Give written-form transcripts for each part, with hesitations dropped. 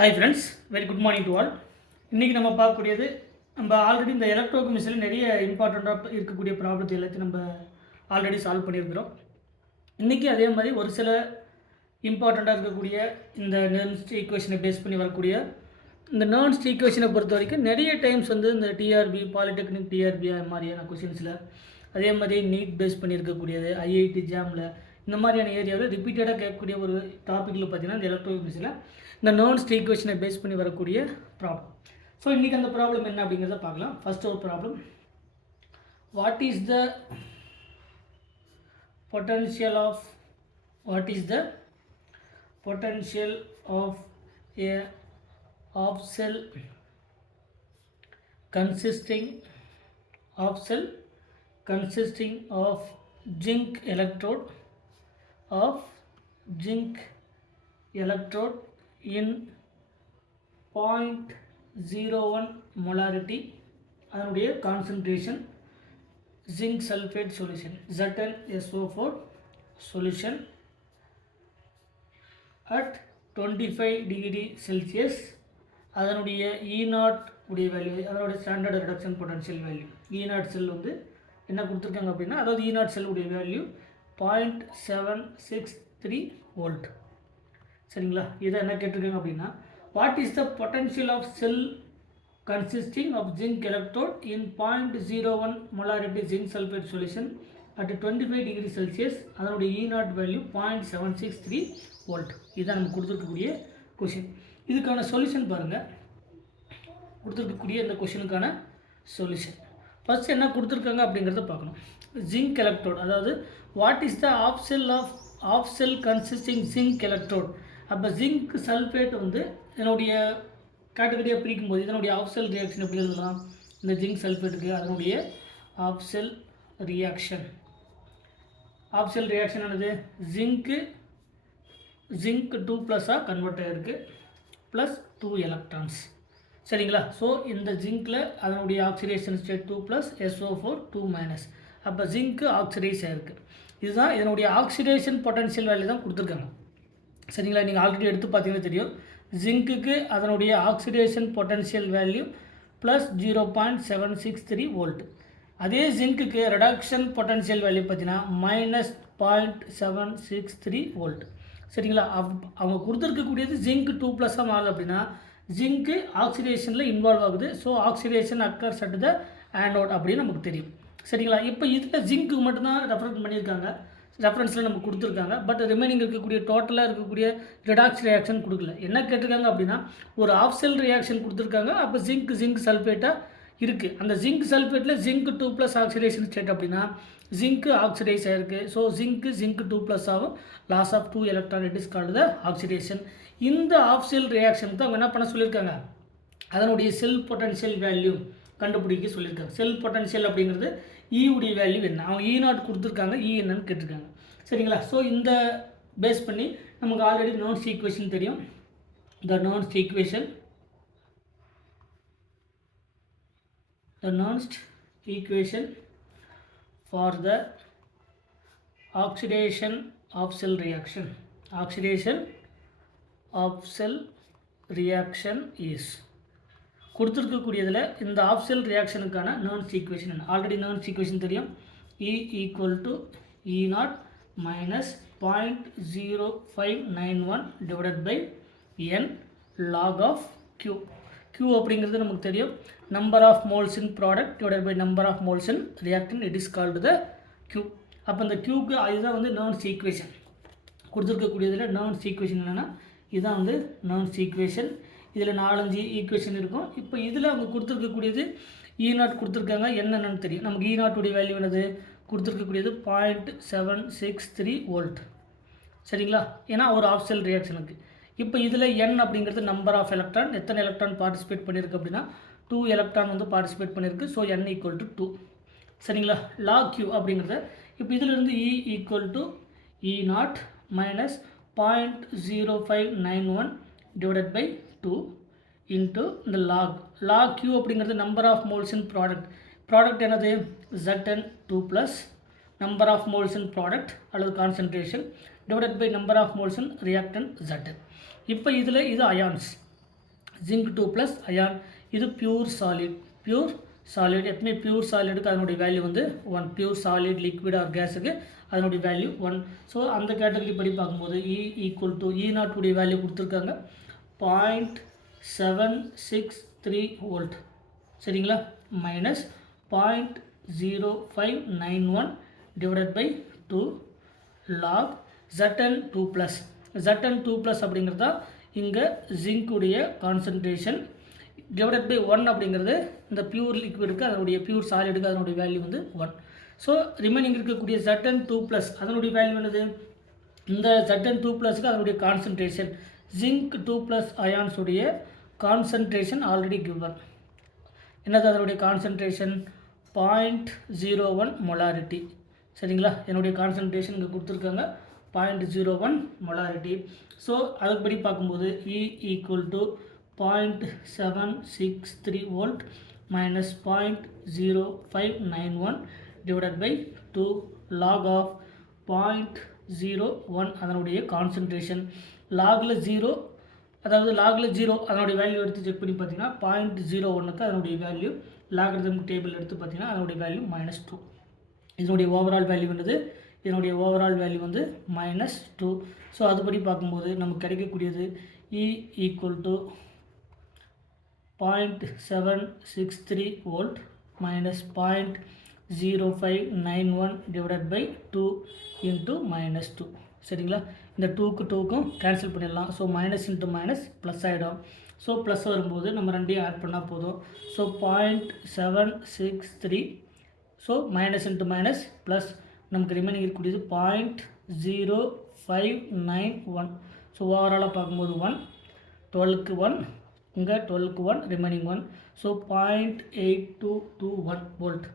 Hi friends, very good morning to all. இன்றைக்கி நம்ம பார்க்கக்கூடியது, நம்ம ஆல்ரெடி இந்த எலக்ட்ரோகெமிஸ்ட்ரியில் நிறைய இம்பார்ட்டண்ட்டாக இருக்கக்கூடிய ப்ராப்ளத்தை எல்லாத்தையும் நம்ம ஆல்ரெடி சால்வ் பண்ணியிருக்கிறோம். இன்றைக்கி அதே மாதிரி ஒரு சில இம்பார்ட்டண்ட்டாக இருக்கக்கூடிய இந்த நர்ன்ஸ்ட் ஈக்குவேஷனை பேஸ் பண்ணி வரக்கூடிய இந்த நர்ன்ஸ்ட் ஈக்குவேஷனை பொறுத்த வரைக்கும் நிறைய டைம்ஸ் வந்து இந்த டிஆர்பி, பாலிடெக்னிக் டிஆர்பி மாதிரியான கொஷின்ஸில், அதே மாதிரி நீட் பேஸ் பண்ணியிருக்கக்கூடியது, ஐஐடி ஜாமில், இந்த மாதிரியான ஏரியாவில் ரிப்பீட்டடாக கேட்கக்கூடிய ஒரு டாப்பிக்கில் பார்த்தீங்கன்னா இந்த எலக்ட்ரோகெமிஸ்ட்ரியில் இந்த நர்ன்ஸ்ட் ஈக்குவேஷனை பேஸ் பண்ணி வரக்கூடிய ப்ராப்ளம். ஸோ இன்றைக்கி அந்த ப்ராப்ளம் என்ன அப்படிங்கிறத பார்க்கலாம். ஃபர்ஸ்ட் ஒரு problem, what is the potential of a half cell consisting of zinc electrode in 0.01 molarity, அதனுடைய concentration zinc sulfate solution ZnSO4 solution at 25 degree Celsius, அதனுடைய E0 உடைய வேல்யூ, அதனுடைய standard reduction potential value E0 செல் வந்து என்ன கொடுத்துருக்காங்க அப்படின்னா, அதாவது E0 செல் உடைய வேல்யூ 0.763 வோல்ட். சரிங்களா? இதை என்ன கேட்டிருக்காங்க அப்படின்னா, what is the potential of cell consisting of zinc electrode in 0.01 molarity zinc sulfate solution at 25 degree Celsius, அதனுடைய E0 வேல்யூ 0.763 வோல்ட். இதான் நம்ம கொடுத்துருக்கக்கூடிய கொஷின். இதுக்கான சொல்யூஷன் பாருங்கள். கொடுத்துருக்கக்கூடிய இந்த கொஷினுக்கான சொல்யூஷன் ஃபர்ஸ்ட் என்ன கொடுத்துருக்காங்க அப்படிங்கிறத பார்க்கணும். ஜிங்க் எலக்ட்ரோட், அதாவது what is the of cell consisting zinc electrode. அப்போ ஜிங்க் சல்ஃபேட் வந்து என்னுடைய கேட்டகரியாக பிரிக்கும்போது இதனுடைய ஆஃப் செல் ரியாக்ஷன் எப்படி எழுதலாம்? இந்த ஜிங்க் சல்ஃபேட்டுக்கு அதனுடைய ஆஃப் செல் ரியாக்ஷன் என்னது? ஜிங்க் 2+ கன்வெர்ட் ஆகிருக்கு, ப்ளஸ் 2 எலக்ட்ரான்ஸ். சரிங்களா? ஸோ இந்த ஜிங்கில் அதனுடைய ஆக்சிடேஷன் ஸ்டேட் 2+, SO4 2-. அப்போ ஜிங்க்கு ஆக்சிடைஸ் ஆகிருக்கு. இதுதான் இதனுடைய ஆக்சிடேஷன் பொட்டன்ஷியல் வேல்யூ தான் கொடுத்துருக்காங்க. சரிங்களா? நீங்கள் ஆல்ரெடி எடுத்து பார்த்தீங்கன்னா தெரியும், ஜிங்க்குக்கு அதனுடைய oxidation potential value plus 0.763 volt. அதே ஜிங்க்குக்கு ரிடக்ஷன் பொட்டன்ஷியல் வேல்யூ பார்த்தீங்கன்னா -0.763 வோல்ட். சரிங்களா? அவங்க கொடுத்துருக்கக்கூடியது ஜிங்க் 2+ஆக மாறுது அப்படின்னா ஜிங்க்கு ஆக்சிடேஷனில் இன்வால்வ் ஆகுது. So oxidation occurs at the anode அப்படின்னு நமக்கு தெரியும். சரிங்களா? இப்போ இதில் ஜிங்க்கு மட்டும்தான் ரெஃபரன்ஸ் பண்ணியிருக்காங்க, ரெஃபரன்ஸில் நமக்கு கொடுத்துருக்காங்க. பட் ரிமைனிங் இருக்கக்கூடிய டோட்டலாக இருக்கக்கூடிய ரிடாக்ஸ் ரியாக்ஷன் கொடுக்கல. என்ன கேட்டிருக்காங்க அப்படின்னா, ஒரு ஆஃப் செல் ரியாக்ஷன் கொடுத்துருக்காங்க. அப்போ ஜிங்க் சல்ஃபேட்டாக இருக்குது. அந்த ஜிங்க் சல்ஃபேட்டில் ஜிங்க் 2+ ஆக்சிடேஷன் ஸ்டேட் அப்படின்னா ஜிங்க்கு ஆக்சிடைஸ் ஆகிருக்கு. ஸோ ஜிங்க் 2+ ஆகும். Loss of 2 electron, it is called the oxidation. இந்த ஆஃப் செல் ரியாக்ஷன் தான் அவங்க என்ன பண்ண சொல்லியிருக்காங்க, அதனுடைய செல் பொட்டன்ஷியல் வேல்யூ கண்டுபிடிக்க சொல்லியிருக்காங்க. செல் பொட்டன்ஷியல் அப்படிங்கிறது E உடைய வேல்யூ என்ன, அவங்க E0 கொடுத்துருக்காங்க, E என்னன்னு கேட்டிருக்காங்க. சரிங்களா? ஸோ இந்த பேஸ் பண்ணி நமக்கு ஆல்ரெடி நர்ன்ஸ்ட் ஈக்குவேஷன் தெரியும். the nernst equation for the oxidation of cell reaction is கொடுத்துருக்கக்கூடியதில் இந்த ஆஃப் செல் ரியாக்ஷனுக்கான நர்ன்ஸ்ட் ஈக்குவேஷன் என்ன? ஆல்ரெடி நர்ன்ஸ்ட் ஈக்குவேஷன் தெரியும். E = E0 minus 0.0591 divided by n log of Q. Q அப்படிங்கிறது நமக்கு தெரியும், number of moles in product divided by number of moles in reactant, it is called the Q. அப்போ இந்த Qக்கு அதுதான் வந்து நர்ன்ஸ்ட் ஈக்குவேஷன். கொடுத்துருக்கக்கூடியதில் நர்ன்ஸ்ட் ஈக்குவேஷன் என்னென்னா இதுதான் வந்து நர்ன்ஸ்ட் ஈக்குவேஷன். இதில் 4-5 ஈக்குவேஷன் இருக்கும். இப்போ இதில் அவங்க கொடுத்துருக்கக்கூடியது E0 கொடுத்துருக்காங்க, என்னென்னு தெரியும் நமக்கு. E0 உடைய வேல்யூ என்னது கொடுத்துருக்கக்கூடியது 0.763 வோல்ட். சரிங்களா? ஏன்னா ஒரு ஆஃப் செல் ரியாக்ஷனுக்கு. இப்போ இதில் n அப்படிங்கிறது நம்பர் ஆஃப் எலக்ட்ரான், எத்தனை எலக்ட்ரான் பார்ட்டிசிபேட் பண்ணியிருக்கு அப்படின்னா 2 எலக்ட்ரான் வந்து பார்ட்டிசிபேட் பண்ணியிருக்கு. So n = 2. சரிங்களா? log Q அப்படிங்கிறத இப்போ இதிலிருந்து E = E0 minus 0.0591 divided by 2 into the log Q அப்படிங்கிறது number of moles in product என்னது Zn2+, number of moles in product அல்லது concentration divided by number of moles in reactant Zn. இப்போ இதில் இது ions, zinc 2+ ion. இது pure solid. எப்பவுமே pure சாலிடுக்கு அதனுடைய வேல்யூ வந்து 1. பியூர் சாலிட், லிக்விட் ஆர் கேஸுக்கு அதனுடைய வேல்யூ 1. ஸோ அந்த கேட்டகரி படி பார்க்கும்போது E0 உடைய வேல்யூ கொடுத்துருக்காங்க 0.763 வோல்ட். சரிங்களா, minus 0.0591 divided by 2 lock Zn2+. Zn2+ அப்படிங்கிறது தான் இங்கே ஜிங்க்குடைய கான்சன்ட்ரேஷன் டிவைடட் பை 1 அப்படிங்கிறது இந்த பியூர் லிக்விடுக்கு அதனுடைய பியூர் சாலிடுக்கு அதனுடைய வேல்யூ வந்து 1. ஸோ ரிமைனிங் இருக்கக்கூடிய Zn2+ அதனுடைய வேல்யூ என்னது? இந்த Zn2+க்கு அதனுடைய கான்சன்ட்ரேஷன் ஜிங்க் 2+ அயான்ஸுடைய கான்சன்ட்ரேஷன் ஆல்ரெடி கிவன். என்னது அதனுடைய கான்சன்ட்ரேஷன்? 0.01 மொலாரிட்டி. சரிங்களா, என்னுடைய கான்சன்ட்ரேஷன் இங்கே கொடுத்துருக்காங்க 0.01 மொலாரிட்டி. ஸோ அதுபடி பார்க்கும்போது E = 0.763 volt minus 0.0591 divided by 2 log of 0.01 அதனுடைய கான்சன்ட்ரேஷன். லாகில் 0, அதாவது லாகில் 0 அதனுடைய வேல்யூ எடுத்து செக் பண்ணி பார்த்தீங்கன்னா 0.01க்கு அதனுடைய வேல்யூ லாகரிதம் டேபிள் எடுத்து பார்த்தீங்கன்னா அதனுடைய வேல்யூ -2. இதனுடைய ஓவரால் வேல்யூ என்னது? இதனுடைய ஓவரால் வேல்யூ வந்து -2. ஸோ அதுபடி பார்க்கும்போது நமக்கு கிடைக்கக்கூடியது E = 0.763 volt minus 0.0591 divided by 2 into -2. சரிங்களா, இந்த 2க்கு 2க்கும் கேன்சல் பண்ணிடலாம். So minus into minus plus ஆகிடும். ஸோ ப்ளஸ் வரும்போது நம்ம ரெண்டையும் ஆட் பண்ணால் போதும். So 0.763. So minus into minus plus நமக்கு ரிமைனிங் இருக்கக்கூடியது 0.0591. ஸோ ஓவராலாக பார்க்கும்போது 1, 12க்கு 1, இங்கே 12க்கு 1, ரிமைனிங் 1. So 0.8221 volt.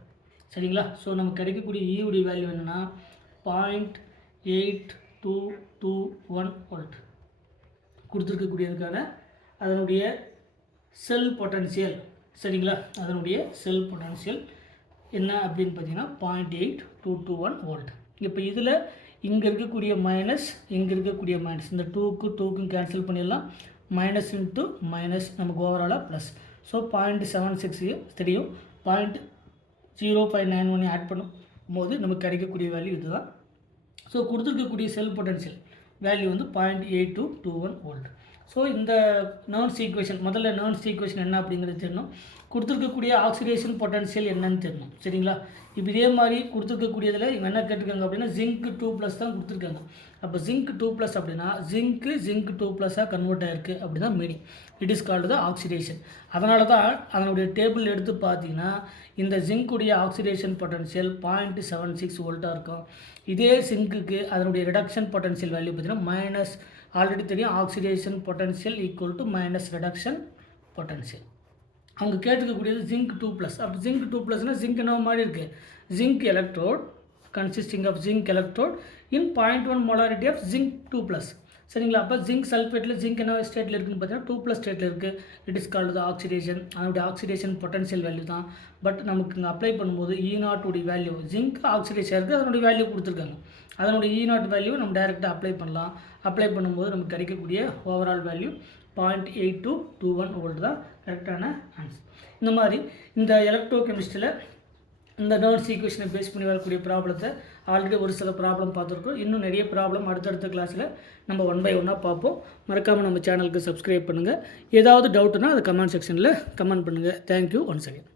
சரிங்களா, ஸோ நமக்கு கிடைக்கக்கூடிய ஈவுடைய வேல்யூ என்னென்னா 0.8221 வோல்ட் கொடுத்துருக்கக்கூடியதுக்கான அதனுடைய செல் பொட்டன்ஷியல். சரிங்களா, அதனுடைய செல் பொட்டன்ஷியல் என்ன அப்படின்னு பார்த்தீங்கன்னா 0.8221 வோல்ட். இப்போ இதில் இங்கே இருக்கக்கூடிய மைனஸ், இங்கே இருக்கக்கூடிய மைனஸ், இந்த 2க்கு 2க்கும் கேன்சல் பண்ணிடலாம். மைனஸ் இன்ட்டு மைனஸ் நமக்கு ஓவராலாக ப்ளஸ். ஸோ 0.76 தெரியும். 0.0591 ஆட் பண்ணும்போது நமக்கு கிடைக்கக்கூடிய வேல்யூ இதுதான். ஸோ கொடுத்துருக்கக்கூடிய செல் பொட்டன்ஷியல் வேல்யூ வந்து 0.8221 வோல்ட். ஸோ இந்த நர்ன்ஸ் ஈக்குவேஷன், முதல்ல நர்ன்ஸ் ஈக்குவேஷன் என்ன அப்படிங்கிறது தெரியணும். கொடுத்துருக்கக்கூடிய ஆக்சிடேஷன் பொட்டன்ஷியல் என்னன்னு தெரியணும். சரிங்களா, இப்போ இதே மாதிரி கொடுத்துருக்கக்கூடியதில் இவங்க என்ன கேட்டிருக்காங்க அப்படின்னா ஜிங்க் 2+ தான் கொடுத்துருக்காங்க. அப்போ ஜிங்க் 2+ அப்படின்னா ஜிங்க் 2+ஆக கன்வெர்ட் ஆகிருக்கு அப்படி தான் meaning. It is called the oxidation. அதனால தான் அதனுடைய டேபிள் எடுத்து பார்த்தீங்கன்னா இந்த ஜிங்க்குடைய ஆக்சிடேஷன் பொட்டன்ஷியல் 0.76 வோல்ட்டாக இருக்கும். இதே ஜிங்க்குக்கு அதனுடைய ரிடக்ஷன் பொட்டன்ஷியல் வேல்யூ பார்த்தீங்கன்னா மைனஸ், ஆல்ரெடி தெரியும் oxidation potential equal to minus reduction potential. அவங்க கேட்டுக்கக்கூடியது ஜிங்க் 2+. அப்போ ஜிங்க் 2+னால் ஜிங்க் என்ன மாதிரி இருக்குது? Zinc electrode consisting of zinc electrode in 0.1 molarity of zinc 2+. சரிங்களா, அப்போ ஜிங்க் சல்ஃபேட்டில் ஜிங்க் என்ன ஸ்டேட்டில் இருக்குதுன்னு பார்த்தீங்கன்னா 2+ ஸ்டேட்டில் இருக்குது. It is called the oxidation. அதனுடைய ஆக்சிடேஷன் பொட்டன்ஷியல் வேல்யூ தான். பட் நமக்கு இங்கே அப்ளை பண்ணும்போது E0 உடைய வேல்யூ, ஜிங்க் ஆக்சிடேஷன் இருக்குது, அதனுடைய வேல்யூ கொடுத்துருக்காங்க. அதனுடைய E0 வேல்யூ நம்ம டைரெக்டாக அப்ளை பண்ணலாம். அப்ளை பண்ணும்போது நமக்கு கிடைக்கக்கூடிய ஓவரால் வேல்யூ 0.8221 வோல்ட் தான் கரெக்டான ஆன்சர். இந்த மாதிரி இந்த எலக்ட்ரோ கெமிஸ்ட்ரியில் இந்த நர்ன்ஸ் ஈக்குவேஷனை பேஸ் பண்ணி வரக்கூடிய ப்ராப்ளத்தை ஆல்ரெடி ஒரு சில ப்ராப்ளம் பார்த்துருக்கோம். இன்னும் நிறைய ப்ராப்ளம் அடுத்தடுத்த கிளாஸில் நம்ம 1 by 1 பார்ப்போம். மறக்காமல் நம்ம சேனலுக்கு சப்ஸ்கிரைப் பண்ணுங்கள். ஏதாவது டவுட்னா அதை கமெண்ட் செக்ஷனில் கமெண்ட் பண்ணுங்கள். Thank you once again.